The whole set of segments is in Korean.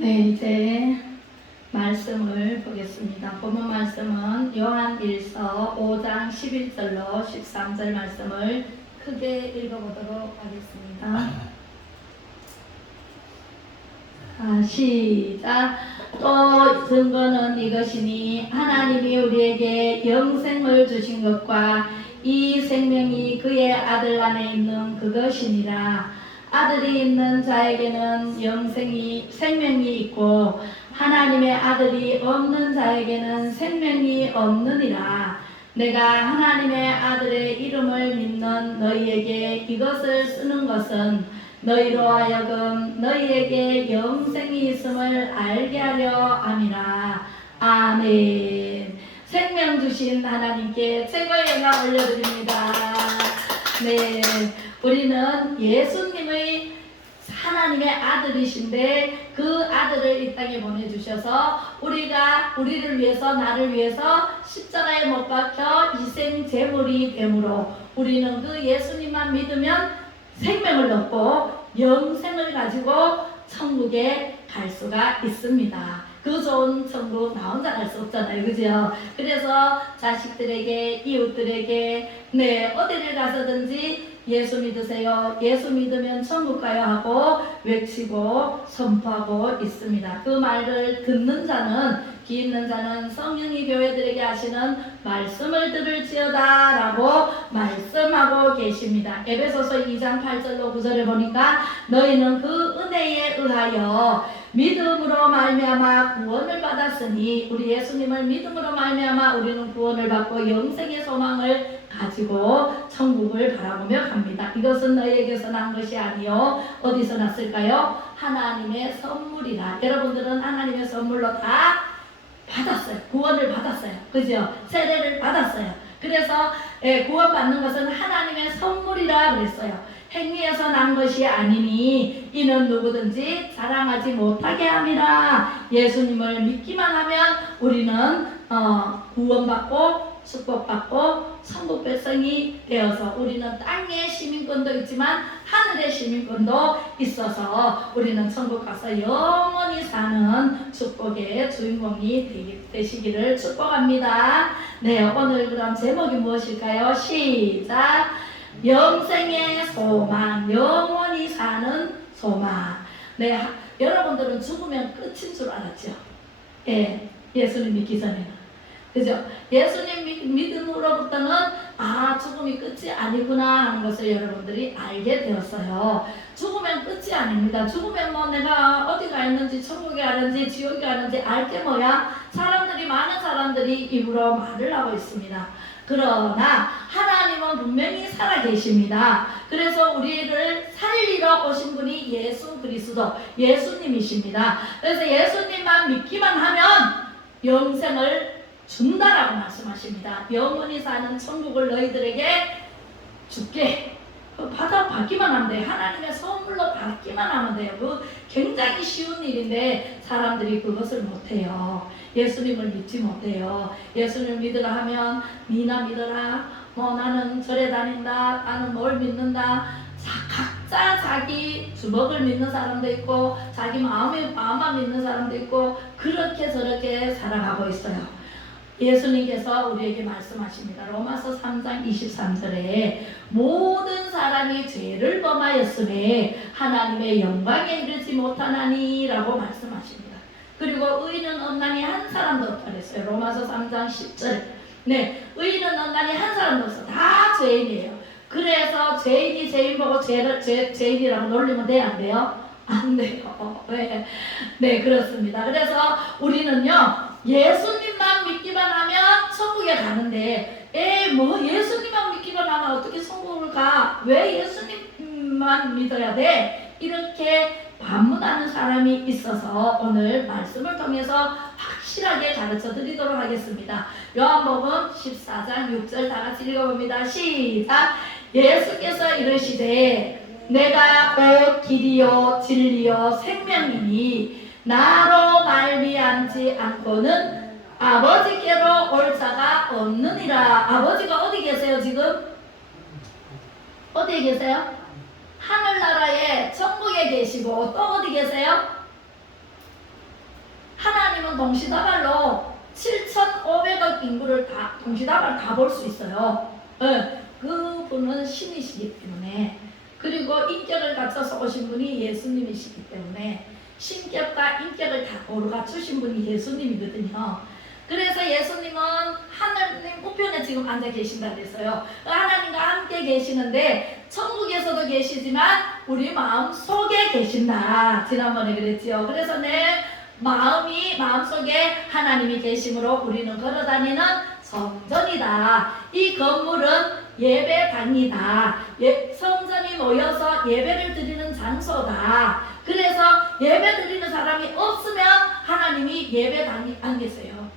네, 이제 말씀을 보겠습니다. 본문 말씀은 요한일서 5장 11절로 13절 말씀을 크게 읽어보도록 하겠습니다. 시작. 또 증거는 이것이니 하나님이 우리에게 영생을 주신 것과 이 생명이 그의 아들 안에 있는 그것이니라. 아들이 있는 자에게는 생명이 있고 하나님의 아들이 없는 자에게는 생명이 없느니라. 내가 하나님의 아들의 이름을 믿는 너희에게 이것을 쓰는 것은 너희로 하여금 너희에게 영생이 있음을 알게 하려 함이라. 아멘. 생명 주신 하나님께 최고의 영광 올려드립니다. 네, 우리는 예수님의 하나님의 아들이신데 그 아들을 이 땅에 보내주셔서 우리를 위해서 나를 위해서 십자가에 못 박혀 희생제물이 되므로 우리는 그 예수님만 믿으면 생명을 얻고 영생을 가지고 천국에 갈 수가 있습니다. 그 좋은 천국 나 혼자 갈 수 없잖아요, 그죠? 그래서 자식들에게, 이웃들에게, 어디를 가서든지 예수 믿으세요, 예수 믿으면 천국 가요 하고 외치고 선포하고 있습니다. 그 말을 듣는 자는, 귀 있는 자는 성령이 교회들에게 하시는 말씀을 들을지어다 라고 말씀하고 계십니다. 에베소서 2장 8절로 9절에 보니까 너희는 그 은혜에 의하여 믿음으로 말미암아 구원을 받았으니, 우리 예수님을 믿음으로 말미암아 우리는 구원을 받고 영생의 소망을 가지고 천국을 바라보며 갑니다. 이것은 너희에게서 난 것이 아니요 어디서 났을까요? 하나님의 선물이라. 여러분들은 하나님의 선물로 다 받았어요. 구원을 받았어요. 그죠? 세례를 받았어요. 그래서 구원받는 것은 하나님의 선물이라 그랬어요. 행위에서 난 것이 아니니 이는 누구든지 자랑하지 못하게 함이라. 예수님을 믿기만 하면 우리는 구원받고 축복받고 천국 백성이 되어서 우리는 땅의 시민권도 있지만 하늘의 시민권도 있어서 우리는 천국 가서 영원히 사는 축복의 주인공이 되시기를 축복합니다. 네, 오늘 그럼 제목이 무엇일까요? 시작. 영생의 소망, 영원히 사는 소망. 네, 여러분들은 죽으면 끝인 줄 알았죠? 예수님 믿기 전에는. 그죠? 예수님 믿음으로부터는 죽음이 끝이 아니구나 하는 것을 여러분들이 알게 되었어요. 죽으면 끝이 아닙니다. 죽으면 내가 어디 가 있는지, 천국에 가는지 지옥에 가는지 알 게 뭐야? 많은 사람들이 입으로 말을 하고 있습니다. 그러나 하나님은 분명히 살아계십니다. 그래서 우리를 살리러 오신 분이 예수 그리스도, 예수님이십니다. 그래서 예수님만 믿기만 하면 영생을 준다라고 말씀하십니다. 영원히 사는 천국을 너희들에게 줄게. 받기만 하면 돼요. 하나님의 선물로 받기만 하면 돼요. 그 굉장히 쉬운 일인데 사람들이 그것을 못해요. 예수님을 믿지 못해요. 예수님을 믿으라 하면 니나 믿어라, 나는 절에 다닌다, 나는 뭘 믿는다. 각자 자기 주먹을 믿는 사람도 있고 자기 마음만 믿는 사람도 있고 그렇게 저렇게 살아가고 있어요. 예수님께서 우리에게 말씀하십니다. 로마서 3장 23절에 모든 사람이 죄를 범하였으니 하나님의 영광에 이르지 못하나니 라고 말씀하십니다. 그리고 의인은 없나니 한 사람도 없다 그랬어요. 로마서 3장 10절에 의인은 없나니 한 사람도 없어. 다 죄인이에요. 그래서 죄인이 죄인 보고 죄인이라고 놀리면 돼요? 안 돼요? 안 돼요. 네, 그렇습니다. 그래서 우리는요, 예수님만 믿기만 하면 천국에 가는데, 예수님만 믿기만 하면 어떻게 천국을 가? 왜 예수님만 믿어야 돼? 이렇게 반문하는 사람이 있어서 오늘 말씀을 통해서 확실하게 가르쳐 드리도록 하겠습니다. 요한복음 14장 6절 다 같이 읽어봅니다. 시작. 예수께서 이르시되 내가 곧 길이요 진리요 생명이니 나로 말미암지 않고는 아버지께로 올 자가 없느니라. 아버지가 어디 계세요 지금? 어디에 계세요? 하늘나라에 천국에 계시고 또 어디 계세요? 하나님은 동시다발로 7,500억 인구를 다 동시다발 다 볼 수 있어요. 네, 그분은 신이시기 때문에, 그리고 인격을 갖춰서 오신 분이 예수님이시기 때문에 신격과 인격을 다 고루 갖추신 분이 예수님이거든요. 그래서 예수님은 하나님 우편에 지금 앉아 계신다 그랬어요. 하나님과 함께 계시는데 천국에서도 계시지만 우리 마음 속에 계신다, 지난번에 그랬지요. 그래서 내 마음속에 하나님이 계심으로 우리는 걸어다니는 성전이다. 이 건물은 예배당이다. 성전이 모여서 예배를 드리는 장소다. 그래서 예배 드리는 사람이 없으면 하나님이 예배당이 안 계세요.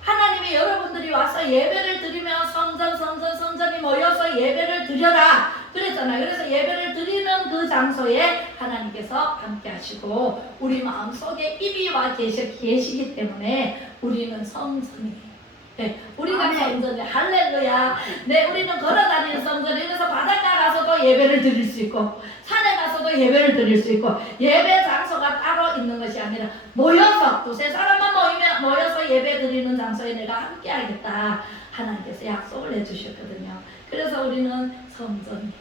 하나님이 여러분들이 와서 예배를 드리면 성전이 모여서 예배를 드려라 그랬잖아요. 그래서 예배를 드리는 그 장소에 하나님께서 함께 하시고 우리 마음속에 이미 와 계시기 때문에 우리는 성전이에요. 네, 우리가 성전이 할렐루야. 네, 우리는 걸어다니는 성전이. 그래서 바닷가 가서도 예배를 드릴 수 있고 산에 가서도 예배를 드릴 수 있고, 예배 장소가 따로 있는 것이 아니라 모여서 두세 사람만 모여서 예배 드리는 장소에 내가 함께 하겠다 하나님께서 약속을 해주셨거든요. 그래서 우리는 성전이에요.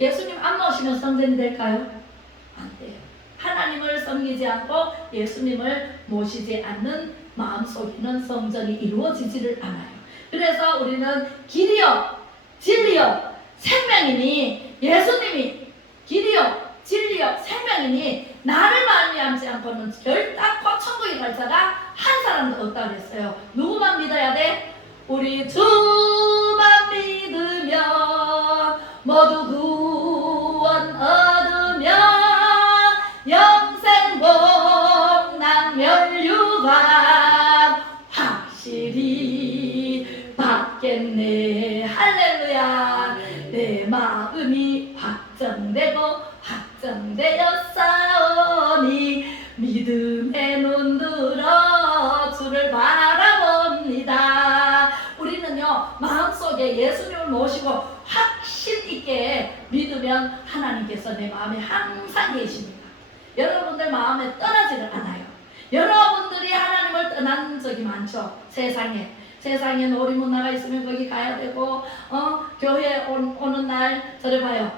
예수님 안 모시면 성전이 될까요? 안 돼요. 하나님을 섬기지 않고 예수님을 모시지 않는 마음속에는 성전이 이루어지지를 않아요. 그래서 우리는 길이요 진리요 생명이니, 예수님이 길이요 진리요 생명이니 나를 말미암지 않고는 결단코 천국에 갈 자가 한 사람도 없다 그랬어요. 누구만 믿어야 돼? 우리 주만 믿으면 모두 구원 얻으며 영생 복락 멸류관 확실히 받겠네. 할렐루야. 내 마음이 확정되었사오니 믿음의 눈 들어 주를 바라봅니다. 우리는요 마음속에 예수님을 모시고 확신 있게 믿으면 하나님께서 내 마음에 항상 계십니다. 여러분들 마음에 떠나지를 않아요. 여러분들이 하나님을 떠난 적이 많죠. 세상에 놀이문 나가 있으면 거기 가야 되고, 교회 오는 날 저를 봐요.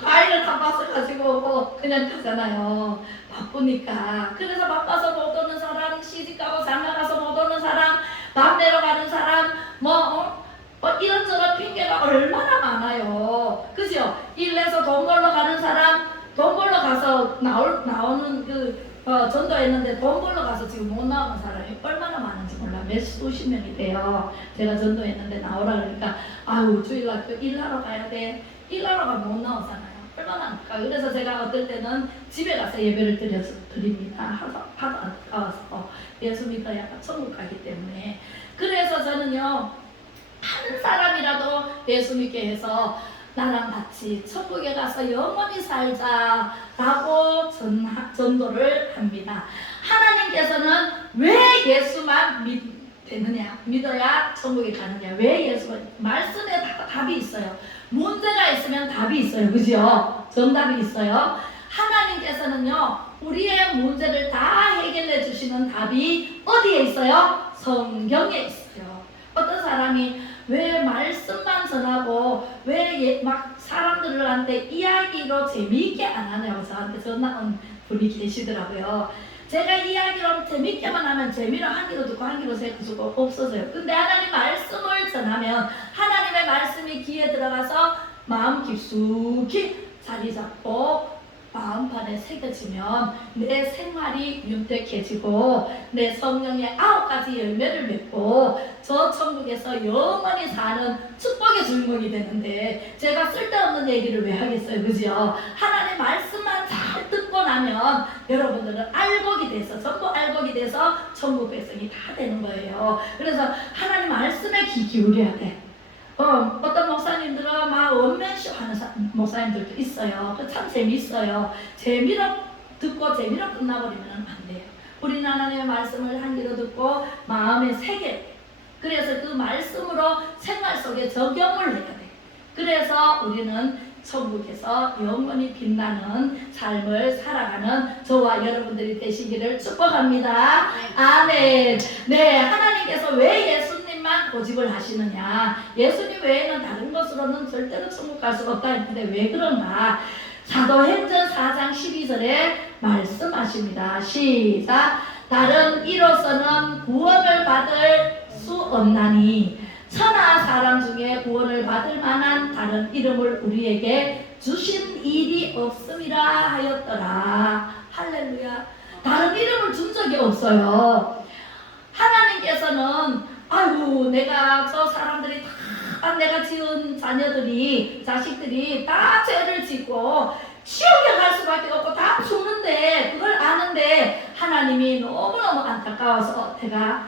과일을 다 봐서 가지고 오고 그냥 가잖아요. 바쁘니까. 그래서 바빠서 못 오는 사람, 시집가고 장가가서 못 오는 사람, 밥 내러 가는 사람, 이런저런 핑계가 얼마나 많아요. 그죠? 일 내서 돈 벌러 가는 사람, 돈 벌러 가서 나오는 전도했는데 돈 벌러 가서 지금 못 나오는 사람이 얼마나 많은지 몰라. 몇 수십 명이 돼요. 제가 전도했는데 나오라 그러니까 아유 주일날 일하러 가야 돼. 일하러 가면 못 나오잖아요. 얼마나 안타까워. 그래서 제가 어떨 때는 집에 가서 예배를 드립니다. 하도 안타까워서 예수 믿어야 천국 가기 때문에. 그래서 저는요 한 사람이라도 예수 믿게 해서 나랑 같이 천국에 가서 영원히 살자라고 전도를 합니다. 하나님께서는 왜 예수만 믿어야 천국에 가느냐? 왜 예수만? 말씀에 답이 있어요. 문제가 있으면 답이 있어요. 그죠? 정답이 있어요. 하나님께서는요 우리의 문제를 다 해결해 주시는 답이 어디에 있어요? 성경에 있어요. 어떤 사람이 왜 말씀만 전하고 왜 막 사람들한테 이야기로 재미있게 안 하냐고 저한테 전화한 분이 계시더라고요. 제가 이야기로 재미있게만 하면 재미로 한 귀로 듣고 한 귀로 새고 없어져요. 근데 하나님 말씀을 전하면 하나님의 말씀이 귀에 들어가서 마음 깊숙이 자리 잡고 마음판에 새겨지면 내 생활이 윤택해지고 내 성령의 9가지 열매를 맺고 저 천국에서 영원히 사는 축복의 주인공이 되는데 제가 쓸데없는 얘기를 왜 하겠어요. 그죠? 하나님의 말씀만 잘 듣고 나면 여러분들은 알곡이 돼서 전부 알곡이 돼서 천국 백성이 다 되는 거예요. 그래서 하나님 말씀에 귀 기울여야 돼. 어떤 목사님들은 막 원맨쇼 하는 목사님들도 있어요. 참 재미있어요. 재미로 듣고 재미로 끝나버리면 안 돼요. 우리는 하나님의 말씀을 한 귀로 듣고 마음에 새겨. 그래서 그 말씀으로 생활 속에 적용을 해야 돼. 그래서 우리는 천국에서 영원히 빛나는 삶을 살아가는 저와 여러분들이 되시기를 축복합니다. 아멘. 네, 하나님께서 왜 예수님만 고집을 하시느냐? 예수님 외에는 다른 것으로는 절대로 천국 갈 수 없다 했는데 왜 그런가? 사도행전 4장 12절에 말씀하십니다. 시작. 다른 이로서는 구원을 받을 수 없나니 천하 사람 중에 구원을 받을 만한 다른 이름을 우리에게 주신 일이 없음이라 하였더라. 할렐루야. 다른 이름을 준 적이 없어요. 하나님께서는 아이고 내가 저 사람들이 다 내가 지은 자녀들이 자식들이 다 죄를 짓고 지옥에 갈 수밖에 없고 다 죽는데 그걸 아는데 하나님이 너무너무 안타까워서 내가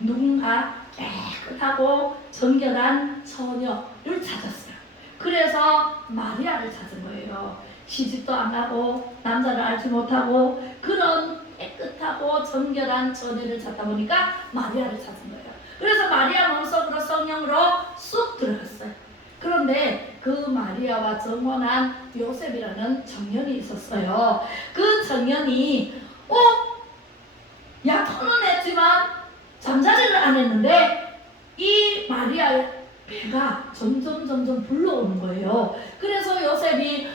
누군가 깨끗하고 정결한 처녀를 찾았어요. 그래서 마리아를 찾은 거예요. 시집도 안 가고 남자를 알지 못하고 그런 깨끗하고 정결한 처녀를 찾다 보니까 마리아를 찾은 거예요. 그래서 마리아 몸속으로 성령으로 쑥 들어갔어요. 그런데 그 마리아와 정혼한 요셉이라는 청년이 있었어요. 그 청년이 약혼은 했지만 잠자리를 안 했는데 이 마리아의 배가 점점 불러오는 거예요. 그래서 요셉이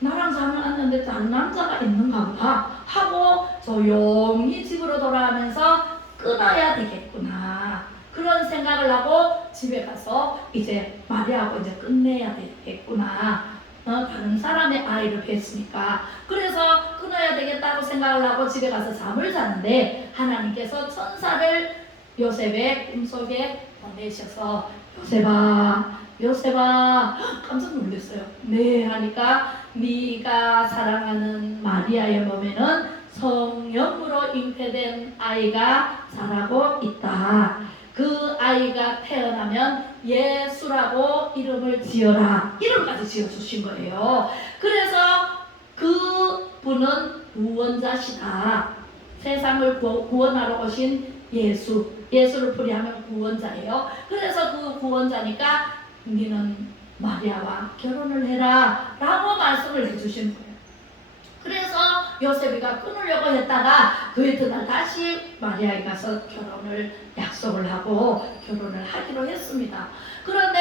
나랑 잠을 잤는데 다른 남자가 있는가 보다 하고 조용히 집으로 돌아가면서 끊어야 되겠구나 그런 생각을 하고 집에 가서 이제 마리아하고 이제 끝내야 되겠구나. 다른 사람의 아이를 뵀으니까 그래서 끊어야 되겠다고 생각을 하고 집에 가서 잠을 자는데 하나님께서 천사를 요셉의 꿈속에 보내셔서 요셉아 깜짝 놀랐어요. 네 하니까 네가 사랑하는 마리아의 몸에는 성령으로 잉태된 아이가 자라고 있다. 그 아이가 태어나면 예수라고 이름을 지어라. 이름까지 지어주신 거예요. 그래서 그 분은 구원자시다. 세상을 구원하러 오신 예수를 풀이하면 구원자예요. 그래서 그 구원자니까 너는 마리아와 결혼을 해라 라고 말씀을 해주신 거예요. 그래서 요셉이가 끊으려고 했다가 그 이튿날 다시 마리아에 가서 결혼을 약속을 하고 결혼을 하기로 했습니다. 그런데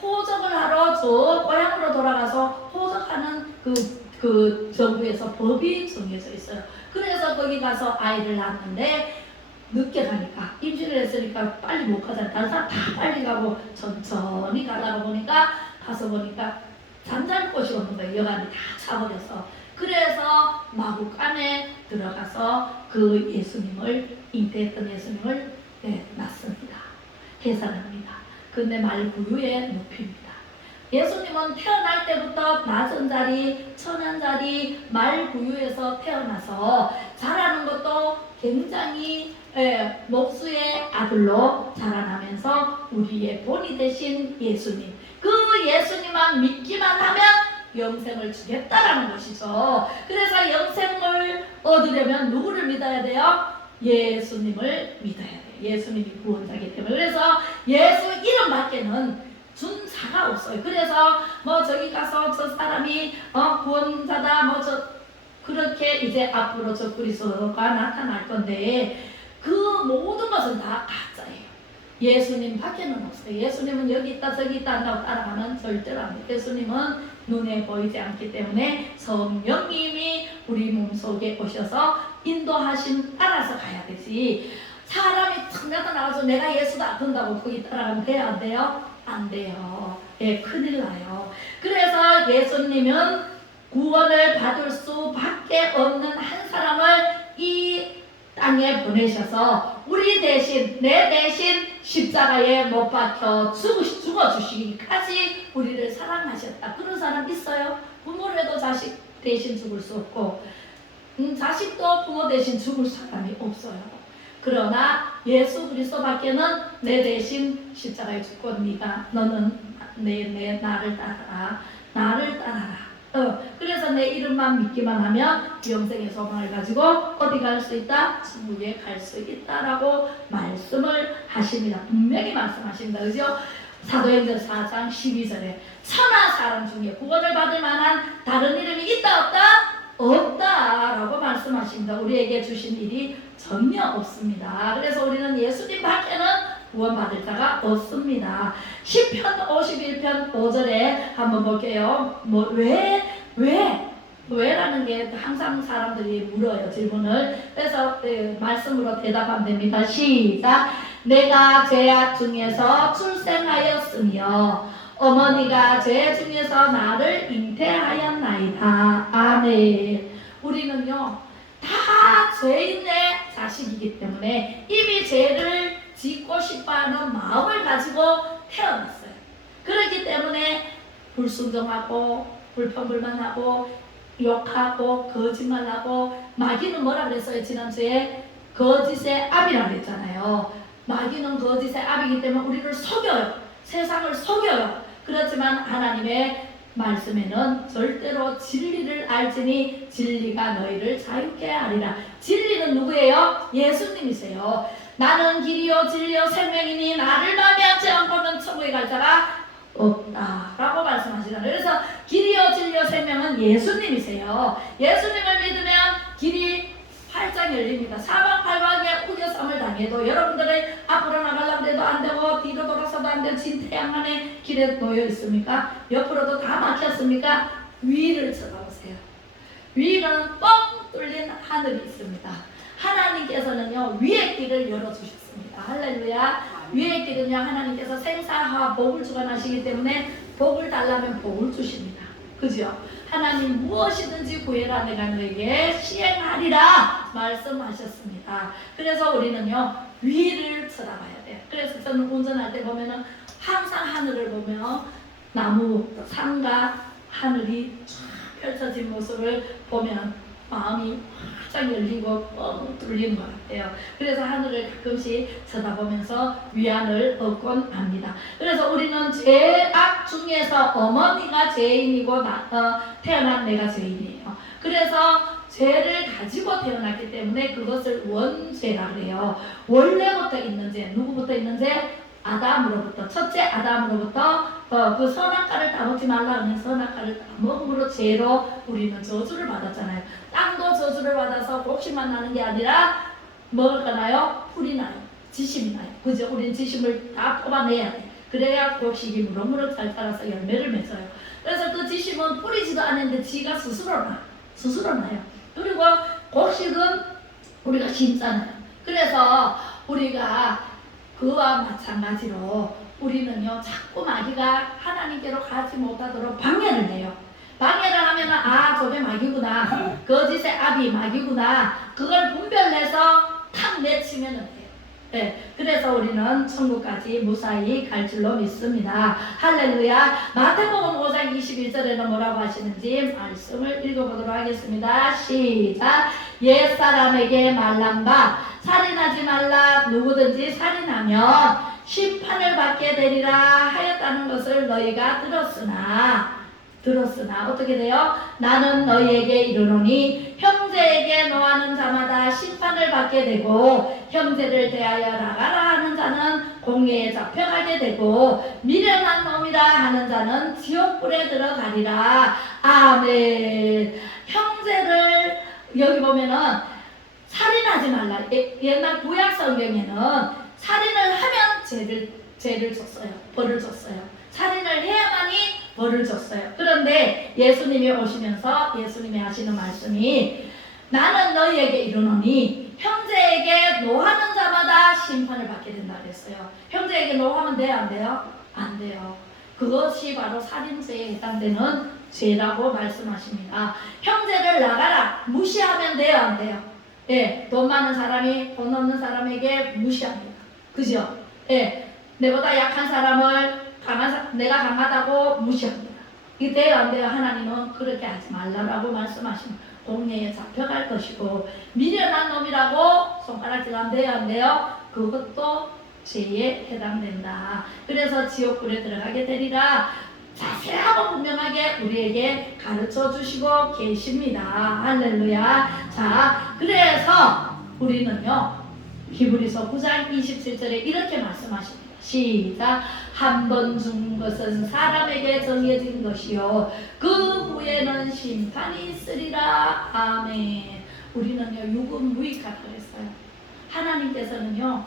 호적을 하러 저 고향으로 돌아가서 호적하는 그 정부에서 법이 정해져 있어요. 그래서 거기 가서 아이를 낳았는데 늦게 가니까 임신을 했으니까 빨리 못 가잖아요. 다른 사람 다 빨리 가고 천천히 가다가 가서 보니까 잠잘 곳이 없는 거예요. 여간이 다 차버려서. 그래서 마국 안에 들어가서 그 예수님을 잉태했던 예수님을 낳습니다. 계산합니다. 근데 말구유에 높입니다. 예수님은 태어날 때부터 낮은 자리, 천한 자리, 말구유에서 태어나서 자라는 것도 굉장히 목수의 아들로 자라나면서 우리의 본이 되신 예수님, 그 예수님만 믿기만 하면 영생을 주겠다라는 것이죠. 그래서 영생을 얻으려면 누구를 믿어야 돼요? 예수님을 믿어야 돼요. 예수님이 구원자이기 때문에. 그래서 예수 이름밖에는 준 자가 없어요. 그래서 저기 가서 저 사람이 구원자다 그렇게 이제 앞으로 저 그리스도가 나타날 건데 그 모든 것은 다 가짜예요. 예수님 밖에는 없어요. 예수님은 여기 있다 저기 있다 한다고 따라가면 절대로 안 돼요. 예수님은 눈에 보이지 않기 때문에 성령님이 우리 몸속에 오셔서 인도하심 따라서 가야 되지. 사람이 탁 나타나서 내가 예수다 그런다고 거기 따라가면 돼요? 안 돼요? 안 돼요. 큰일 나요. 그래서 예수님은 구원을 받을 수밖에 없는 한 사람을 이 땅에 보내셔서 우리 대신 내 대신 십자가에 못 박혀 죽어주시기까지 우리를 사랑하셨다. 그런 사람 있어요? 부모를 해도 자식 대신 죽을 수 없고 자식도 부모 대신 죽을 사람이 없어요. 그러나 예수 그리스도밖에는 내 대신 십자가에 죽고 너는 나를 따라라. 나를 따라라. 그래서 내 이름만 믿기만 하면 영생의 소망을 가지고 어디 갈 수 있다? 천국에 갈 수 있다라고 말씀을 하십니다. 분명히 말씀하십니다. 그죠? 사도행전 4장 12절에 천하 사람 중에 구원을 받을 만한 다른 이름이 있다 없다? 없다라고 말씀하십니다. 우리에게 주신 일이 전혀 없습니다. 그래서 우리는 예수님 밖에는 구원받을 자가 없습니다. 시편 51편 5절에 한번 볼게요. 왜라는 게 항상 사람들이 물어요. 질문을. 그래서 말씀으로 대답하면 됩니다. 시작. 내가 죄악 중에서 출생하였으며 어머니가 죄 중에서 나를 잉태하였나이다. 아멘. 우리는요 다 죄인의 자식이기 때문에 이미 죄를 짓고 싶어하는 마음을 가지고 태어났어요. 그렇기 때문에 불순종하고 불평불만하고 욕하고 거짓말하고, 마귀는 뭐라 그랬어요? 지난주에 거짓의 압이라고 했잖아요. 마귀는 거짓의 압이기 때문에 우리를 속여요. 세상을 속여요. 그렇지만 하나님의 말씀에는 절대로 진리를 알지니 진리가 너희를 자유케 하리라. 진리는 누구예요? 예수님이세요. 나는 길이요 진리요 생명이니 나를 만미하지 않고는 천국에 갈 자가 없다라고 말씀하시잖아요. 그래서 길이요 진리요 생명은 예수님이세요. 예수님을 믿으면 길이 활짝 열립니다. 사방팔방에 우겨쌈을 당해도 여러분들의 앞으로 나가려고 해도 안 되고 뒤로 돌아서도 안 되고 진태양 안에 길에 놓여 있습니까? 옆으로도 다 막혔습니까? 위를 쳐다보세요. 위는 뻥 뚫린 하늘이 있습니다. 하나님께서는요 위의 길을 열어주셨습니다. 할렐루야. 위의 길은요 하나님께서 생사와 복을 주관하시기 때문에 복을 달라면 복을 주십니다. 그죠? 하나님 무엇이든지 구해라 내가 너에게 시행하리라 말씀하셨습니다. 그래서 우리는요 위를 쳐다봐야 돼요. 그래서 저는 운전할 때 보면은 항상 하늘을 보며 나무 산과 하늘이 쫙 펼쳐진 모습을 보면 마음이 활짝 열리고 뻥 뚫리는 것 같아요. 그래서 하늘을 가끔씩 쳐다보면서 위안을 얻곤 합니다. 그래서 우리는 죄악 중에서 어머니가 죄인이고 태어난 내가 죄인이에요. 그래서 죄를 가지고 태어났기 때문에 그것을 원죄라 그래요. 원래부터 있는 죄, 누구부터 있는 죄? 아담으로부터, 첫째 아담으로부터 그 선악과를 따먹지 말라 하는 선악과를 따먹음으로 죄로 우리는 저주를 받았잖아요. 땅도 저주를 받아서 곡식만 나는 게 아니라 뭐가 나요? 풀이 나요. 지심이 나요. 그죠? 우리는 지심을 다 뽑아내야 돼. 그래야 곡식이 무럭무럭 잘 자라서 열매를 맺어요. 그래서 그 지심은 뿌리지도 않는데 지가 스스로 나요. 그리고 곡식은 우리가 심잖아요. 그래서 우리가 그와 마찬가지로 우리는요 자꾸 마귀가 하나님께로 가지 못하도록 방해를 해요. 방해를 하면은 저게 마귀구나, 거짓의 압이 마귀구나, 그걸 분별해서 탁 내치면은 돼요. 네, 그래서 우리는 천국까지 무사히 갈 줄로 믿습니다. 할렐루야. 마태복음 5장 21절에는 뭐라고 하시는지 말씀을 읽어보도록 하겠습니다. 시작. 옛사람에게 말한 바 살인하지 말라. 누구든지 살인하면 심판을 받게 되리라 하였다는 것을 너희가 들었으나 어떻게 돼요? 나는 너희에게 이르노니 형제에게 노하는 자마다 심판을 받게 되고 형제를 대하여 나가라 하는 자는 공회에 잡혀가게 되고 미련한 놈이라 하는 자는 지옥불에 들어가리라. 아멘. 형제를 여기 보면은 살인하지 말라. 옛날 구약 성경에는 살인을 하면 죄를 줬어요. 벌을 줬어요. 살인을 해야만이 벌을 줬어요. 그런데 예수님이 오시면서 예수님이 하시는 말씀이 나는 너희에게 이르노니 형제에게 노하는 자마다 심판을 받게 된다 그랬어요. 형제에게 노하면 돼요? 안 돼요? 안 돼요. 그것이 바로 살인죄에 해당되는 죄라고 말씀하십니다. 형제를 나가라. 무시하면 돼요? 안 돼요? 예, 돈 많은 사람이 돈 없는 사람에게 무시합니다. 그죠? 예, 내보다 약한 사람을 내가 강하다고 무시합니다. 이게 돼요? 안 돼요? 하나님은 그렇게 하지 말라고 말씀하십니다. 공회에 잡혀갈 것이고 미련한 놈이라고 손가락질 안 돼요? 안 돼요? 그것도 죄에 해당된다. 그래서 지옥불에 들어가게 되리라. 자세하고 분명하게 우리에게 가르쳐 주시고 계십니다. 할렐루야. 자, 그래서 우리는요 히브리서 9장 27절에 이렇게 말씀하십니다. 시작. 한 번 죽는 것은 사람에게 정해진 것이요 그 후에는 심판이 있으리라. 아멘. 우리는요 육은 무익하다고 했어요. 하나님께서는요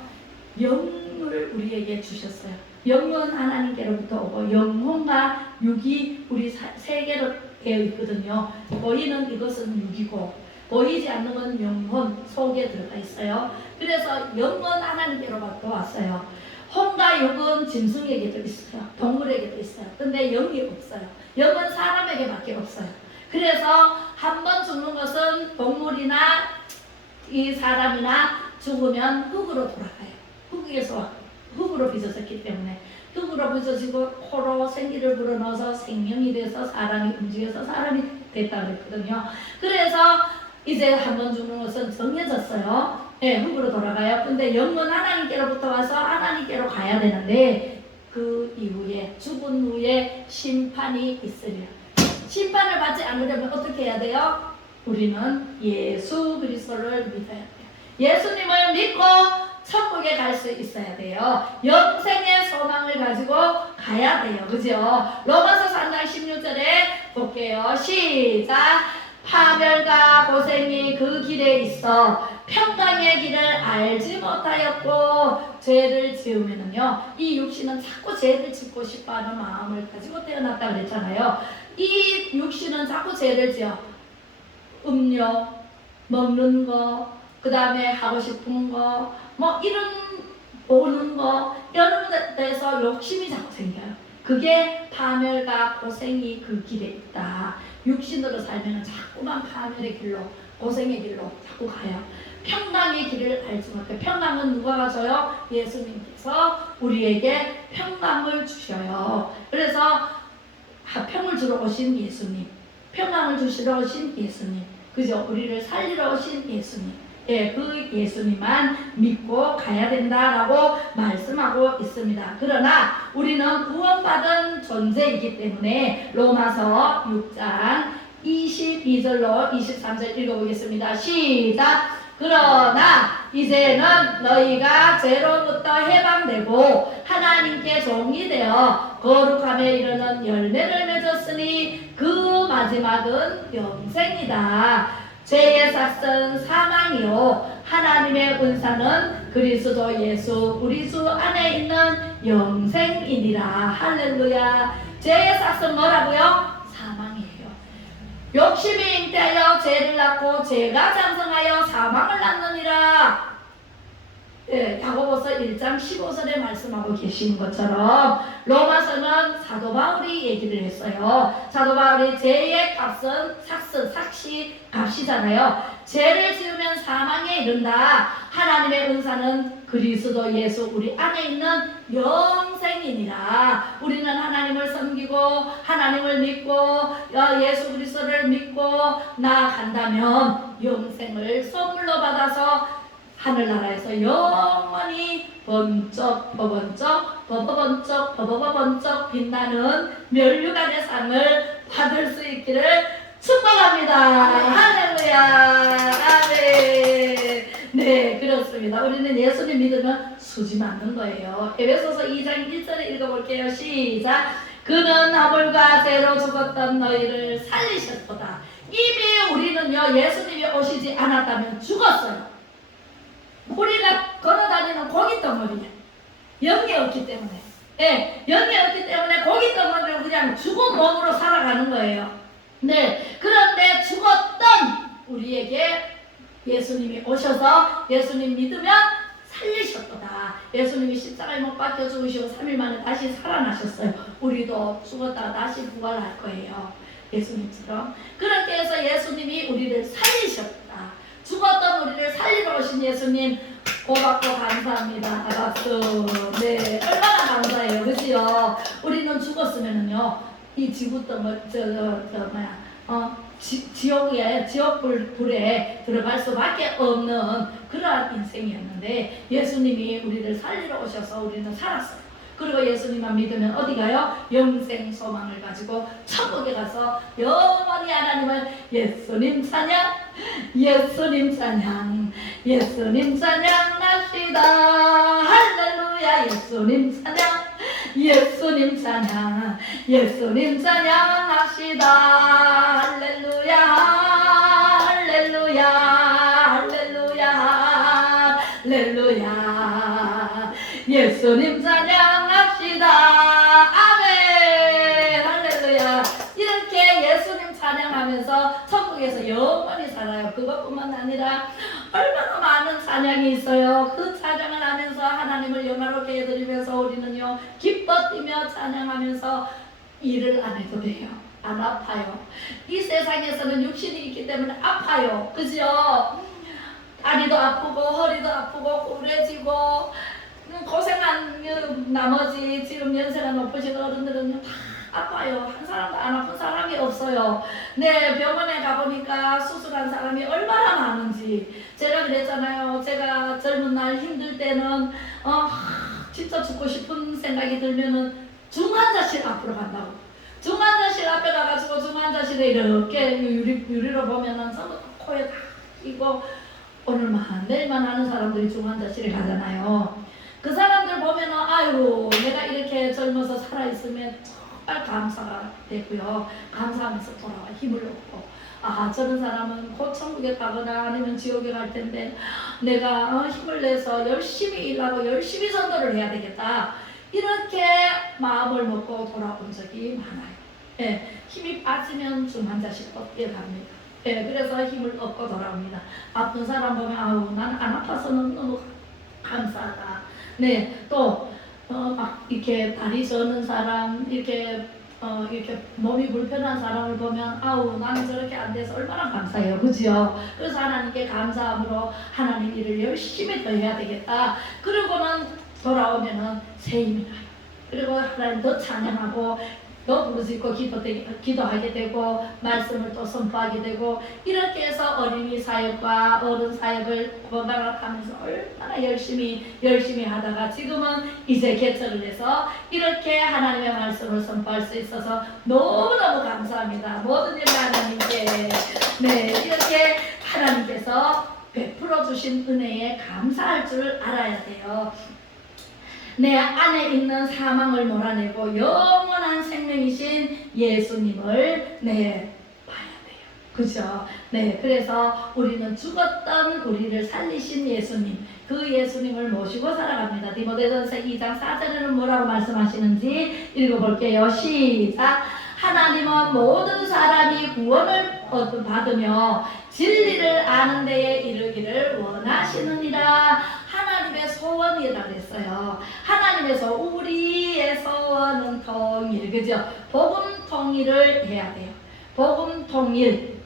영을 우리에게 주셨어요. 영은 하나님께로부터 오고 영혼과 육이 우리 세계로 되어 있거든요. 보이는 이것은 육이고 보이지 않는 건 영혼 속에 들어가 있어요. 그래서 영은 하나님께로부터 왔어요. 혼과 육은 짐승에게도 있어요. 동물에게도 있어요. 근데 영이 없어요. 영은 사람에게밖에 없어요. 그래서 한 번 죽는 것은 동물이나 이 사람이나 죽으면 흙으로 돌아가요. 흙에서 흙으로 빚어졌기 때문에 흙으로 빚어지고 코로 생기를 불어넣어서 생명이 돼서 사람이 움직여서 사람이 됐다고 했거든요. 그래서 이제 한 번 죽는 것은 정해졌어요. 네, 흙으로 돌아가요. 근데 영은 하나님께로부터 와서 하나님께로 가야 되는데 그 이후에 죽은 후에 심판이 있으리라. 심판을 받지 않으려면 어떻게 해야 돼요? 우리는 예수 그리스도를 믿어야 돼요. 예수님을 믿고 천국에 갈 수 있어야 돼요. 영생의 소망을 가지고 가야 돼요. 그죠? 로마서 3장 16절에 볼게요. 시작. 파멸과 고생이 그 길에 있어 평강의 길을 알지 못하였고 죄를 지으면은요 이 육신은 자꾸 죄를 짓고 싶어하는 마음을 가지고 태어났다 그랬잖아요. 이 육신은 자꾸 죄를 지어 음료 먹는 거 그 다음에 하고 싶은 거 뭐 이런 보는 거 이런 데서 욕심이 자꾸 생겨요. 그게 파멸과 고생이 그 길에 있다. 육신으로 살면 자꾸만 파멸의 길로 고생의 길로 자꾸 가요. 평강의 길을 알지 못해. 평강은 누가 가져요? 예수님께서 우리에게 평강을 주셔요. 그래서 평을 주러 오신 예수님, 평강을 주시러 오신 예수님, 그죠? 우리를 살리러 오신 예수님. 예, 그 예수님만 믿고 가야 된다라고 말씀하고 있습니다. 그러나 우리는 구원받은 존재이기 때문에 로마서 6장 22절로 23절 읽어보겠습니다. 시작. 그러나 이제는 너희가 죄로부터 해방되고 하나님께 종이 되어 거룩함에 이르는 열매를 맺었으니 그 마지막은 영생이다. 죄의 삭은 사망이요 하나님의 은사는 그리스도 예수 우리 주 안에 있는 영생이니라. 할렐루야. 죄의 삭은 뭐라고요? 사망이에요. 욕심이 잉태하여 죄를 낳고 죄가 장성하여 사망을 낳느니라. 예, 야고보서 1장 15절에 말씀하고 계신 것처럼 로마서는 사도 바울이 얘기를 했어요. 사도 바울이 죄의 값은 삭시 값이잖아요. 죄를 지으면 사망에 이른다. 하나님의 은사는 그리스도 예수 우리 안에 있는 영생이니라. 우리는 하나님을 섬기고 하나님을 믿고 예수 그리스도를 믿고 나아간다면 영생을 선물로 받아서 하늘나라에서 영원히 번쩍 빛나는 면류관의 상을 받을 수 있기를 축복합니다. 할렐루야. 아멘. 네, 그렇습니다. 우리는 예수님 믿으면 수지 맞는 거예요. 에베소서 2장 1절에 읽어볼게요. 시작. 그는 하물과 죄로 죽었던 너희를 살리셨도다. 이미 우리는요 예수님이 오시지 않았다면 죽었어요. 우리가 걸어다니는 고깃덩어리야. 영이 없기 때문에. 예, 영이 없기 때문에 고깃덩어리를 그냥 죽은 몸으로 살아가는 거예요. 네, 그런데 죽었던 우리에게 예수님이 오셔서 예수님 믿으면 살리셨도다. 예수님이 십자가에 못 박혀 죽으시고 3일 만에 다시 살아나셨어요. 우리도 죽었다가 다시 부활할 거예요. 예수님처럼. 그렇게 해서 예수님이 우리를 살리셨다. 죽었던 우리를 살리러 오신 예수님 고맙고 감사합니다. 박수. 네, 얼마나 감사해요, 그지요? 우리는 죽었으면은요 이 지옥불에 들어갈 수밖에 없는 그러한 인생이었는데 예수님이 우리를 살리러 오셔서 우리는 살았어요. 그리고 예수님만 믿으면 어디 가요? 영생 소망을 가지고 천국에 가서 영원히 하나님을 예수님 찬양, 예수님 찬양, 예수님 찬양 납시다. 할렐루야. 예수님 찬양, 예수님 찬양, 예수님 찬양합시다. 할렐루야, 할렐루야, 할렐루야, 할렐루야. 예수님 찬양합시다. 아멘. 할렐루야. 이렇게 예수님 찬양하면서 천국에서 영원히 살아요. 그것뿐만 아니라 얼마나 많은 찬양이 있어요. 그 찬양을 하면서 하나님을 영화롭게 해드리면서 우리는요 기뻐 뛰며 찬양하면서 일을 안 해도 돼요. 안 아파요. 이 세상에서는 육신이 있기 때문에 아파요. 그죠? 다리도 아프고 허리도 아프고 꾸레지고 고생한 나머지 지금 연세가 높으신 어른들은요 다 아파요. 한 사람도 안 아픈 사람이 없어요. 네, 병원에 가보니까 수술한 사람이 얼마나 많은지. 제가 그랬잖아요. 제가 젊은 날 힘들 때는 진짜 죽고 싶은 생각이 들면은 중환자실 앞으로 간다고. 중환자실 앞에 가가지고 중환자실에 이렇게 유리로 보면은 전부 코에 다 끼고 오늘만 내일만 하는 사람들이 중환자실에 가잖아요. 그 사람들 보면은 아유 내가 이렇게 젊어서 살아있으면 정말 감사가 되고요. 감사하면서 돌아와 힘을 얻고 저런 사람은 곧 천국에 가거나 아니면 지옥에 갈 텐데 내가 힘을 내서 열심히 일하고 열심히 전도를 해야 되겠다. 이렇게 마음을 먹고 돌아온 적이 많아요. 예, 힘이 빠지면 중환자실 어깨 갑니다. 예, 그래서 힘을 얻고 돌아옵니다. 아픈 사람 보면 아우 난 안 아파서는 너무 감사하다. 네, 또 막 이렇게 다리 저는 사람 이렇게 몸이 불편한 사람을 보면 아우 나는 저렇게 안 돼서 얼마나 감사해요. 그죠? 그래서 하나님께 감사함으로 하나님 일을 열심히 더 해야 되겠다. 그리고는 돌아오면은 새 힘이 나요. 그리고 하나님 더 찬양하고 더 부르짖고 기도하게 되고 말씀을 또 선포하게 되고 이렇게 해서 어린이 사역과 어른 사역을 번갈아가면서 얼마나 열심히 하다가 지금은 이제 개척을 해서 이렇게 하나님의 말씀을 선포할 수 있어서 너무너무 감사합니다. 모든 일 하나님께 이렇게 하나님께서 베풀어 주신 은혜에 감사할 줄 알아야 돼요. 내 안에 있는 사망을 몰아내고 영원한 생명이신 예수님을 봐야 돼요. 그죠? 그래서 우리는 죽었던 우리를 살리신 예수님, 그 예수님을 모시고 살아갑니다. 디모데전서 2장 4절에는 뭐라고 말씀하시는지 읽어볼게요. 시작. 하나님은 모든 사람이 구원을 받으며 진리를 아는 데에 이르기를 원하시느니라. 하나님의 소원이라 그랬어요. 하나님에서 우리의 소원은 통일, 그죠? 복음 통일을 해야 돼요. 복음 통일,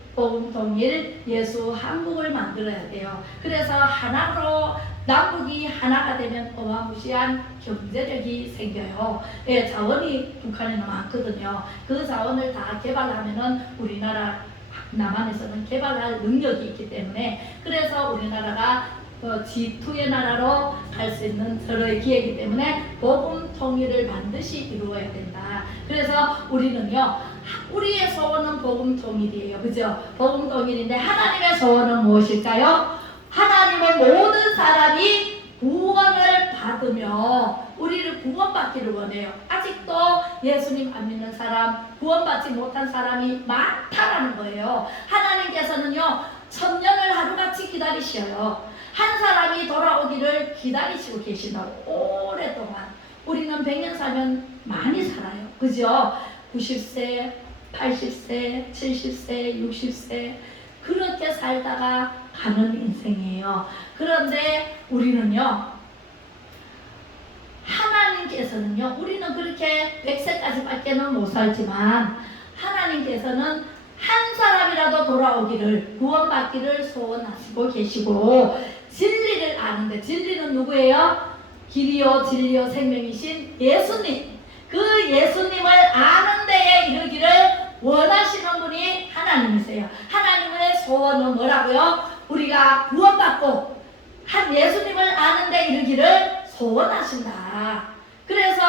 예수 한국을 만들어야 돼요. 그래서 하나로 남북이 하나가 되면 어마무시한 경제력이 생겨요. 자원이 북한에는 많거든요. 그 자원을 다 개발하면은 우리나라 남한에서는 개발할 능력이 있기 때문에 그래서 우리나라가 G2의 나라로 갈 수 있는 서로의 기회이기 때문에 복음 통일을 반드시 이루어야 된다. 그래서 우리는요, 우리의 소원은 복음 통일이에요. 그죠? 복음 통일인데 하나님의 소원은 무엇일까요? 하나님은 모든 사람이 구원을 받으며 우리를 구원받기를 원해요. 아직도 예수님 안 믿는 사람, 구원받지 못한 사람이 많다라는 거예요. 하나님께서는요, 1000년을 하루같이 기다리셔요. 한 사람이 돌아오기를 기다리시고 계신다고 오랫동안. 우리는 100년 살면 많이 살아요. 그죠? 90세, 80세, 70세, 60세 그렇게 살다가 가는 인생이에요. 그런데 우리는요, 하나님께서는요, 우리는 그렇게 100세까지밖에는 못 살지만 하나님께서는 한 사람이라도 돌아오기를, 구원받기를 소원하시고 계시고 진리를 아는데, 진리는 누구예요? 길이요 진리요 생명이신 예수님. 그 예수님을 아는 데에 이르기를 원하시는 분이 하나님이세요. 하나님의 소원은 뭐라고요? 우리가 구원받고 한 예수님을 아는 데 이르기를 소원하신다. 그래서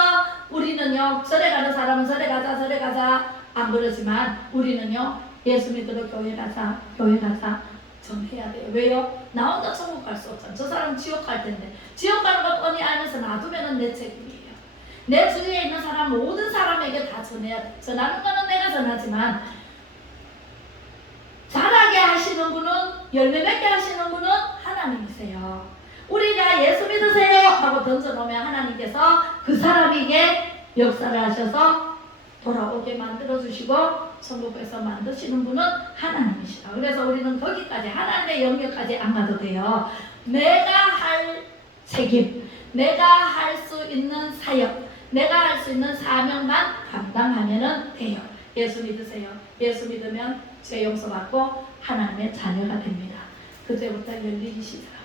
우리는요, 절에 가는 사람은 절에 가자 안 그러지만 우리는요, 예수 믿으러 교회 가자 좀 해야 돼요. 왜요? 나 혼자 천국 갈 수 없잖아. 저 사람 지옥 갈 텐데. 지옥 가는 거 뻔히 알면서 놔두면은 내 책임이에요. 내 주위에 있는 사람 모든 사람에게 다 전해야 돼. 전하는 거는 내가 전하지만 자라게 하시는 분은, 열매 맺게 하시는 분은 하나님이세요. 우리가 예수 믿으세요 하고 던져놓으면 하나님께서 그 사람에게 역사를 하셔서 돌아오게 만들어주시고 천국에서 만드시는 분은 하나님이시다. 그래서 우리는 거기까지, 하나님의 영역까지 안 가도 돼요. 내가 할 책임, 내가 할 수 있는 사역, 내가 할 수 있는 사명만 감당하면 돼요. 예수 믿으세요. 예수 믿으면 죄 용서받고 하나님의 자녀가 됩니다. 그때부터 열리기 시작합니다.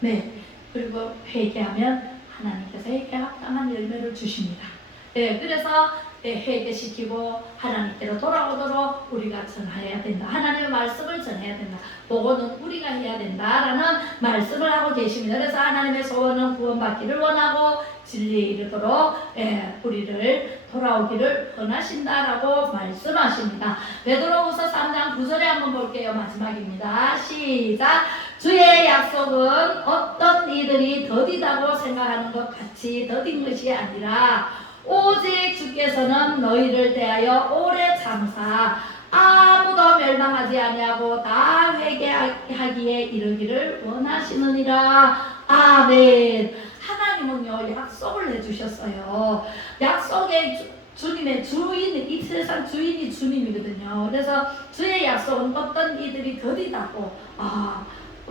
네, 그리고 회개하면 하나님께서 회개에 합당한 열매를 주십니다. 네, 그래서 회개시키고 하나님께로 돌아오도록 우리가 전해야 된다. 하나님의 말씀을 전해야 된다. 보고는 우리가 해야 된다라는 말씀을 하고 계십니다. 그래서 하나님의 소원은 구원받기를 원하고 진리에 이르도록 우리를 돌아오기를 원하신다라고 말씀하십니다. 베드로후서 3장 9절에 한번 볼게요. 마지막입니다. 시작. 주의 약속은 어떤 이들이 더디다고 생각하는 것 같이 더딘 것이 아니라 오직 주께서는 너희를 대하여 오래 참사 아무도 멸망하지 아니하고 다 회개하기에 이르기를 원하시느니라. 아멘. 하나님은요 약속을 해주셨어요. 약속의 주님의 주인, 이 세상 주인이 주님이거든요. 그래서 주의 약속은 어떤 이들이 더디다고,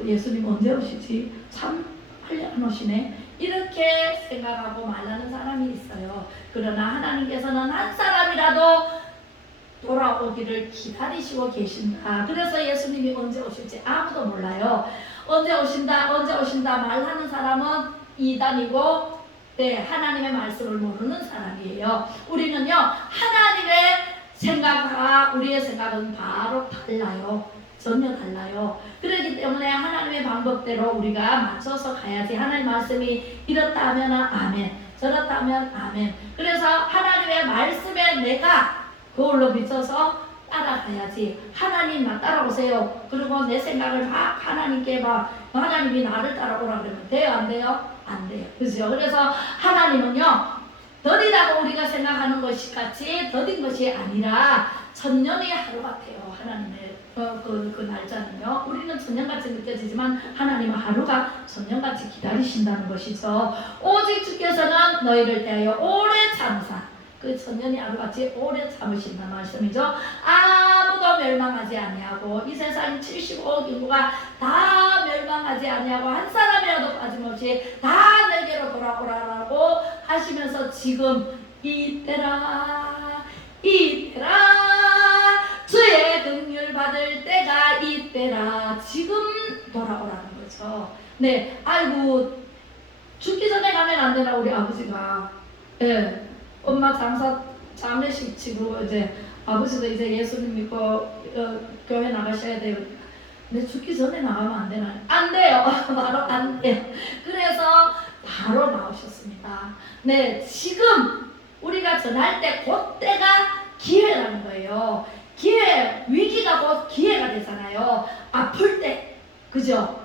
예수님 언제 오시지? 참 빨리 안 오시네. 이렇게 생각하고 말하는 사람이 있어요. 그러나 하나님께서는 한 사람이라도 돌아오기를 기다리시고 계신다. 그래서 예수님이 언제 오실지 아무도 몰라요. 언제 오신다 말하는 사람은 이단이고, 하나님의 말씀을 모르는 사람이에요. 우리는요 하나님의 생각과 우리의 생각은 바로 달라요. 전혀 달라요. 그렇기 때문에 하나님의 방법대로 우리가 맞춰서 가야지. 하나님 말씀이 이렇다 하면 아멘, 저렇다 하면 아멘. 그래서 하나님의 말씀에 내가 그걸로 비춰서 따라가야지. 하나님만 따라오세요. 그리고 내 생각을 막 하나님께 하나님이 나를 따라오라 그러면 돼요? 안 돼요? 안 돼요. 그죠? 그래서 하나님은요 더디다고 우리가 생각하는 것이 같이 더딘 것이 아니라 천년의 하루 같아요. 하나님의 그 날짜는요. 우리는 천년같이 느껴지지만 하나님은 하루가 천년같이 기다리신다는 것이죠. 오직 주께서는 너희를 대하여 오래 참사, 그 천년이 하루같이 오래 참으신다는 말씀이죠. 아무도 멸망하지 아니하고, 이 세상 75억 인구가 다 멸망하지 아니하고 한 사람이라도 빠짐없이 다 내게로 돌아오라고 하시면서 지금 이때라 주의 긍휼 받을 때가 이때라, 지금 돌아오라는 거죠. 네, 아이고 죽기 전에 가면 안 되나 우리 아버지가. 네, 엄마 장례식 치고 이제 아버지도 이제 예수님 믿고 교회 나가셔야 돼요. 근데 죽기 전에 나가면 안 되나? 안 돼요. 바로 안 돼요. 그래서 바로 나오셨습니다. 네, 지금 우리가 전할 때 그때가 기회라는 거예요. 기회, 위기가 곧 기회가 되잖아요. 아플 때, 그죠?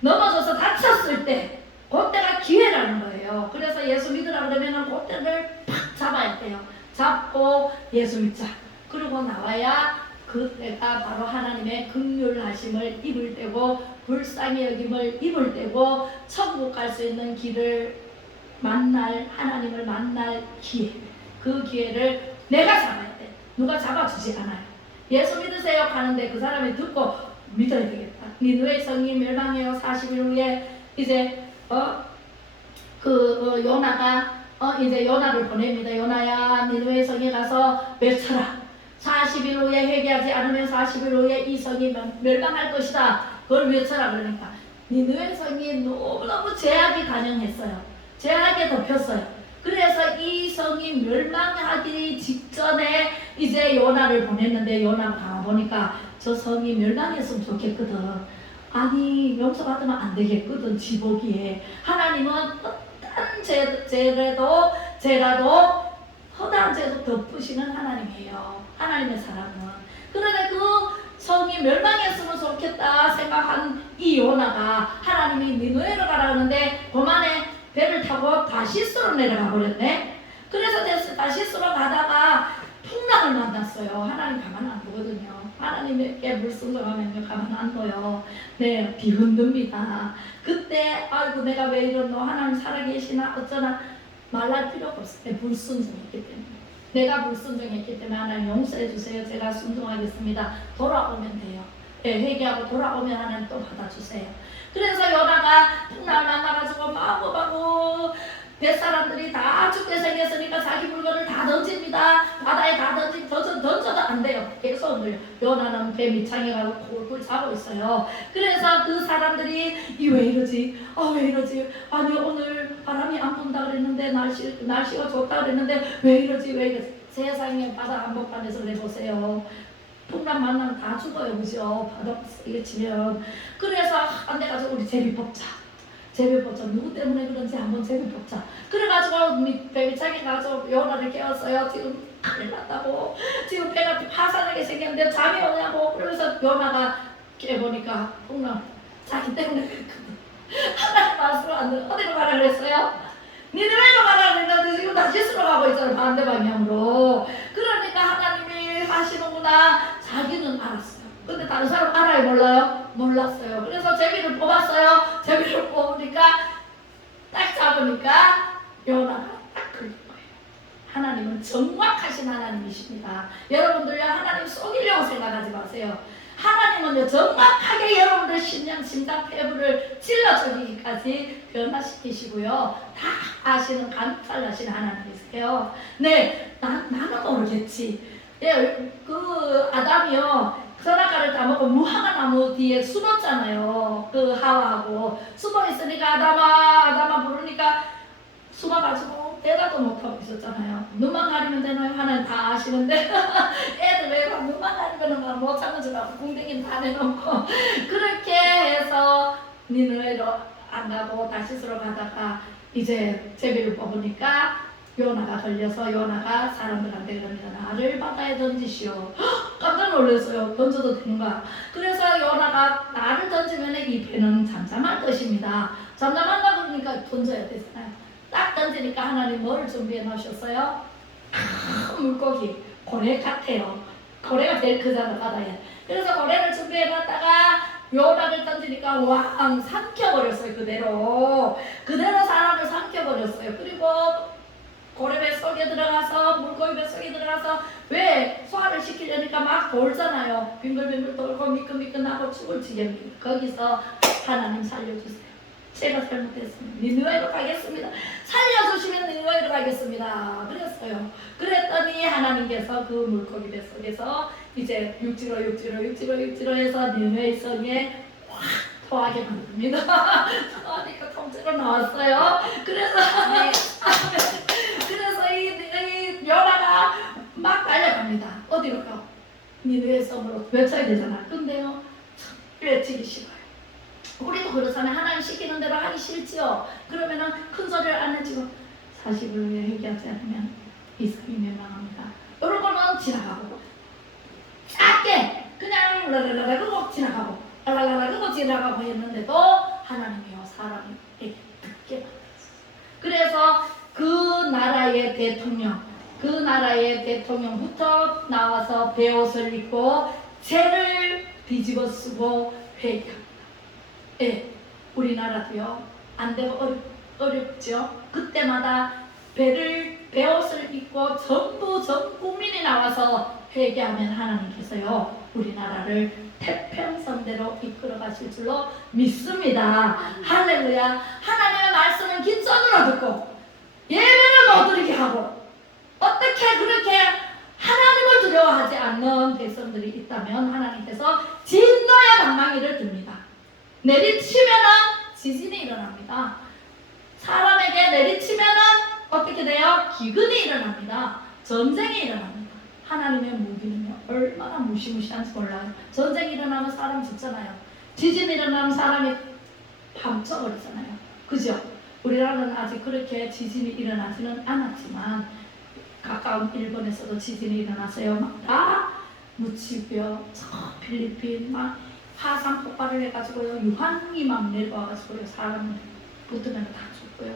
넘어져서 다쳤을 때, 그때가 기회라는 거예요. 그래서 예수 믿으라 그러면 그때를 팍 잡아야 돼요. 잡고 예수 믿자. 그러고 나와야 그때가 바로 하나님의 긍휼하심을 입을 때고, 불쌍히 여김을 입을 때고, 천국 갈 수 있는 길을 만날, 하나님을 만날 기회. 그 기회를 내가 잡아야 돼. 누가 잡아주지 않아요. 예수 믿으세요 하는데 그 사람이 듣고 믿어야 되겠다. 니느웨 성이 멸망해요. 40일 후에 이제 요나가 이제 요나를 보냅니다. 요나야, 니느웨 성에 가서 외쳐라. 40일 후에 회개하지 않으면 40일 후에 이 성이 멸망할 것이다. 그걸 외쳐라. 그러니까 니느웨 성이 너무너무 죄악이 간영했어요. 죄악에 덮였어요. 그래서 이 성이 멸망하기 직전에 이제 요나를 보냈는데, 요나가 가보니까 저 성이 멸망했으면 좋겠거든. 아니 용서받으면 안 되겠거든. 지보기에 하나님은 어떤 죄라도 허다한 죄도 덮으시는 하나님이에요. 하나님의 사랑은. 그런데 그 성이 멸망했으면 좋겠다 생각한 이 요나가 하나님이 니느웨로 가라 하는데 그만에 배를 타고 다시스로 내려가 버렸네. 그래서 다시스로 가다가 풍랑을 만났어요. 하나님 가만 안 보거든요. 하나님께 물순종하면 가만 안 둬요. 네, 비 흔듭니다. 그때 아이고 내가 왜 이러노, 하나님 살아계시나 어쩌나 말할 필요가 없어요. 불순종했기 때문에. 내가 불순종했기 때문에 하나님 용서해 주세요. 제가 순종하겠습니다. 돌아오면 돼요. 네, 회개하고 돌아오면 하나님 또 받아주세요. 그래서 요나가 풍랑을 만나가지고 마구마구 뱃사람들이 다 죽게 생겼으니까 자기 물건을 다 던집니다. 바다에 다 던져도 안 돼요. 계속 흔들려. 요나는 배 밑창에 가서 골골 자고 있어요. 그래서 그 사람들이 왜 이러지? 왜 이러지? 아니 오늘 바람이 안 분다 그랬는데 날씨가 좋다 그랬는데 왜 이러지? 세상에 바다 한복판에서 내보세요. 풍랑 만나면 다 죽어요. 그죠? 바다 세게 치면. 그래서 안 돼가지고 우리 제비 뽑자. 누구 때문에 그런지 한번 제비 뽑자. 그래가지고 배비창에 가서 요나를 깨웠어요. 지금 큰일 났다고. 지금 배가 파산하게 생겼는데 잠이 오냐고. 그러면서 요나가 깨보니까 풍랑 자기 때문에 그랬거든. 하나님 말씀을 안 들어. 어디로 가라 그랬어요? 니네웨로 가라 그랬는데 지금 다시스로 가고 있잖아. 반대 방향으로. 그러니까 하나님이 하시는구나. 자기는 알았어요. 근데 다른 사람 알아요? 몰라요? 몰랐어요. 그래서 제비를 뽑았어요. 제비를 뽑으니까 딱 잡으니까 요나가 딱 걸린 거예요. 하나님은 정확하신 하나님이십니다. 여러분들요, 하나님 속이려고 생각하지 마세요. 하나님은요, 정확하게 여러분들 심장, 폐부를 찔러 죽이기까지 변화시키시고요, 다 아시는 감찰하신 하나님이세요. 네, 나는 모르겠지. 예, 그 아담이요, 선악과를 따먹고 무화과 나무 뒤에 숨었잖아요. 그 하와하고 숨어 있으니까 아담아 부르니까 숨어가지고 대답도 못하고 있었잖아요. 눈만 가리면 되나요? 하나님 다 아시는데 애들 왜 눈만 가리면 못 참는 줄 알고 궁뎅이는 다 내놓고 그렇게 해서 니느웨로 안 가고 다시스로 가다가 이제 제비를 뽑으니까 요나가 걸려서 요나가 사람들한테 그럽니다. 나를 바다에 던지시오. 깜짝 놀랐어요. 던져도 되는가? 그래서 요나가 나를 던지면 이 배는 잠잠할 것입니다. 잠잠한다 그러니까 던져야 되잖아요. 딱 던지니까 하나님 뭐를 준비해 놓으셨어요? 큰 물고기, 고래 같아요. 고래가 제일 크잖아, 바다에. 그래서 고래를 준비해 놨다가 요나를 던지니까 왕 삼켜버렸어요. 그대로 사람을 삼켜버렸어요. 그리고 고래 뱃속에 들어가서 물고기 뱃속에 들어가서 왜 소화를 시키려니까 막 돌잖아요. 빙글빙글 돌고 미끈미끈하고 죽을 지경이에요. 거기서 하나님 살려주세요. 제가 잘못했습니다. 니느웨로 가겠습니다. 살려주시면 니느웨로 가겠습니다. 그랬어요. 그랬더니 하나님께서 그 물고기 뱃속에서 이제 육지로 해서 니느웨 성에 확 토하게 만듭니다. 토하니까 통째로 나왔어요. 그래서 이 요나가 막 달려갑니다. 어디로 가? 니느웨 성으로 외쳐야 되잖아. 근데요, 외치기 싫어요. 우리도 그렇잖아요. 하나님 시키는 대로 하기 싫지요. 그러면은 큰 소리를 안 내지고 40을 위해 회개하지 않으면 이스라엘이 멸망합니다. 이런 거는 지나가고 작게 그냥 라라라라 그거 지나가고 라라라라 그거 지나가고 했는데도 하나님이요 사람에게 듣게 만들었어요. 그래서 그 나라의 대통령부터 나와서 베옷을 입고 죄를 뒤집어 쓰고 회개합니다. 예, 우리나라도요. 안 되고 어렵죠. 그때마다 베옷을 입고 전 국민이 나와서 회개하면 하나님께서요 우리나라를 태평성대로 이끌어 가실 줄로 믿습니다. 할렐루야. 하나님의 말씀은 귓전으로 듣고 예배를 못 드리게 하고 어떻게 그렇게 하나님을 두려워하지 않는 백성들이 있다면 하나님께서 진노의 방망이를 듭니다. 내리치면은 지진이 일어납니다. 사람에게 내리치면은 어떻게 돼요? 기근이 일어납니다. 전쟁이 일어납니다. 하나님의 무기는요 얼마나 무시무시한지 몰라요. 전쟁이 일어나면 사람 죽잖아요. 지진이 일어나면 사람이 밤쳐버리잖아요. 그죠? 우리나라는 아직 그렇게 지진이 일어나지는 않았지만 가까운 일본에서도 지진이 일어났어요. 막 다 묻히고요. 저 필리핀 막 화산 폭발을 해가지고요 유황이 막 내려와가지고요 사람 붙으면 다 죽고요.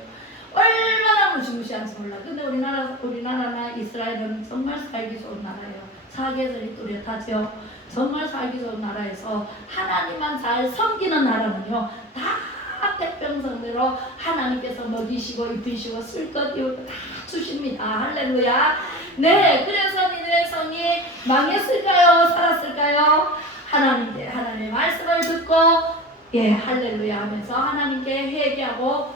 얼마나 무시무시한지 몰라. 근데 우리나라나 이스라엘은 정말 살기 좋은 나라예요. 사계절이 뚜렷하죠. 정말 살기 좋은 나라에서 하나님만 잘 섬기는 나라는요, 다 태평성대로 하나님께서 먹이시고 입히시고 쓸 것 이웃 다 주십니다. 할렐루야. 네, 그래서 니네 성이 망했을까요? 살았을까요? 하나님의 말씀을 듣고 할렐루야 하면서 하나님께 회개하고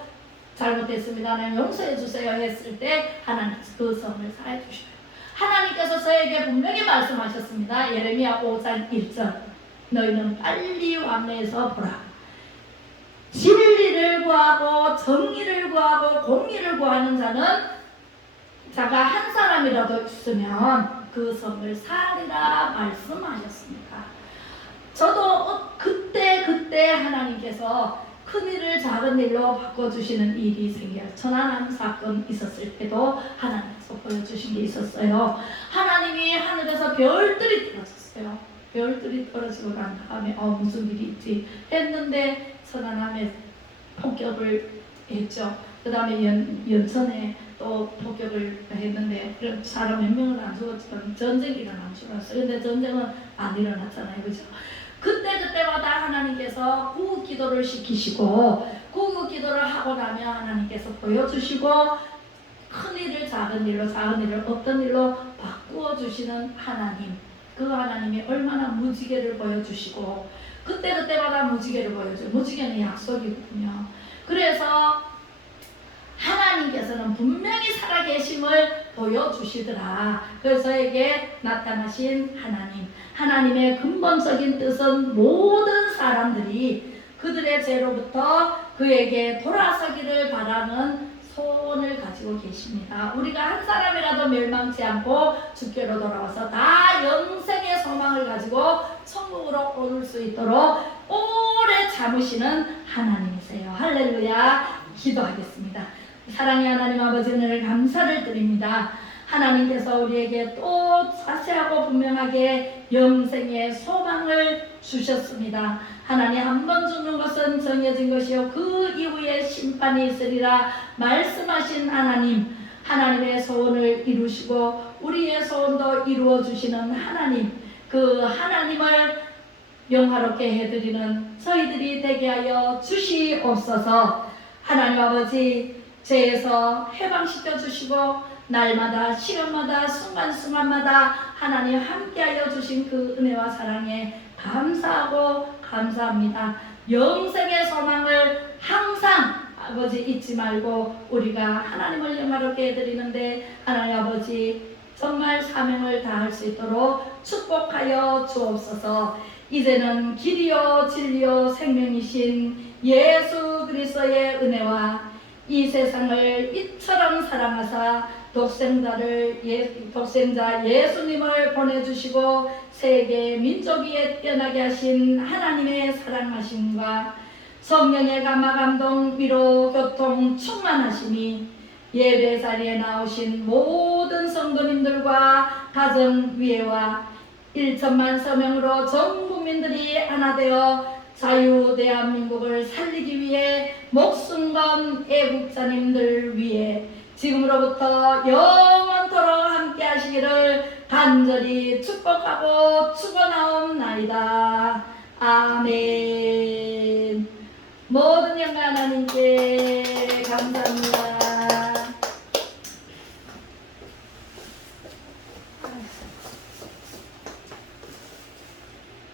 잘못했습니다. 하나님 용서해 주세요 했을 때 하나님 그 성을 사해 주셔요. 하나님께서 저에게 분명히 말씀하셨습니다. 예레미야 5장 1절 너희는 빨리 왕래해서 보라. 진리를 구하고 정의를 구하고 공의를 구하는 자가 한 사람이라도 있으면 그 성을 사리라 말씀하셨습니다. 저도 그때 하나님께서 큰 일을 작은 일로 바꿔주시는 일이 생겨요. 천안함 사건 있었을 때도 하나님께서 보여주신 게 있었어요. 하나님이 하늘에서 별들이 떨어졌어요. 별들이 떨어지고 난 다음에 무슨 일이 있지 했는데 천안함에 폭격을 했죠. 그 다음에 연천에 또 폭격을 했는데 사람 몇 명은 안 죽었지만 전쟁이 일어난 줄 알았어요. 근데 전쟁은 안 일어났잖아요. 그죠? 그때마다 하나님께서 구국 기도를 시키시고 구국 기도를 하고 나면 하나님께서 보여주시고 큰 일을 작은 일로 어떤 일로 바꾸어 주시는 하나님, 그 하나님이 얼마나 무지개를 보여주시고 그때마다 무지개를 보여줘요. 무지개는 약속이거든요. 그래서 하나님께서는 분명히 살아계심을 보여주시더라. 그래서 저에게 나타나신 하나님의 근본적인 뜻은 모든 사람들이 그들의 죄로부터 그에게 돌아서기를 바라는 소원을 가지고 계십니다. 우리가 한 사람이라도 멸망치 않고 주께로 돌아와서 다 영생의 소망을 가지고 천국으로 오를 수 있도록 오래 참으시는 하나님이세요. 할렐루야. 기도하겠습니다. 사랑의 하나님 아버지 은혜를 감사를 드립니다. 하나님께서 우리에게 또 자세하고 분명하게 영생의 소망을 주셨습니다. 하나님 한 번 죽는 것은 정해진 것이요 그 이후에 심판이 있으리라 말씀하신 하나님의 소원을 이루시고 우리의 소원도 이루어 주시는 하나님, 그 하나님을 영화롭게 해드리는 저희들이 되게 하여 주시옵소서. 하나님 아버지, 죄에서 해방시켜 주시고 날마다 시간마다 순간순간마다 하나님 함께하여 주신 그 은혜와 사랑에 감사합니다. 영생의 소망을 항상 아버지 잊지 말고 우리가 하나님을 영화롭게 해드리는데 하나님 아버지 정말 사명을 다할 수 있도록 축복하여 주옵소서. 이제는 길이요 진리요 생명이신 예수 그리스도의 은혜와 이 세상을 이처럼 사랑하사 독생자 예수님을 보내주시고 세계 민족 위에 뛰어나게 하신 하나님의 사랑하심과 성령의 감화 감동 위로 교통 충만하심이 예배 자리에 나오신 모든 성도님들과 가정 위에와 1천만 서명으로 전 국민들이 하나 되어 자유 대한민국을 살리기 위해 목숨 건 애국자님들 위해 지금으로부터 영원토록 함께 하시기를 간절히 축복하고 축원하옵나이다. 아멘. 모든 영광 하나님께 감사합니다.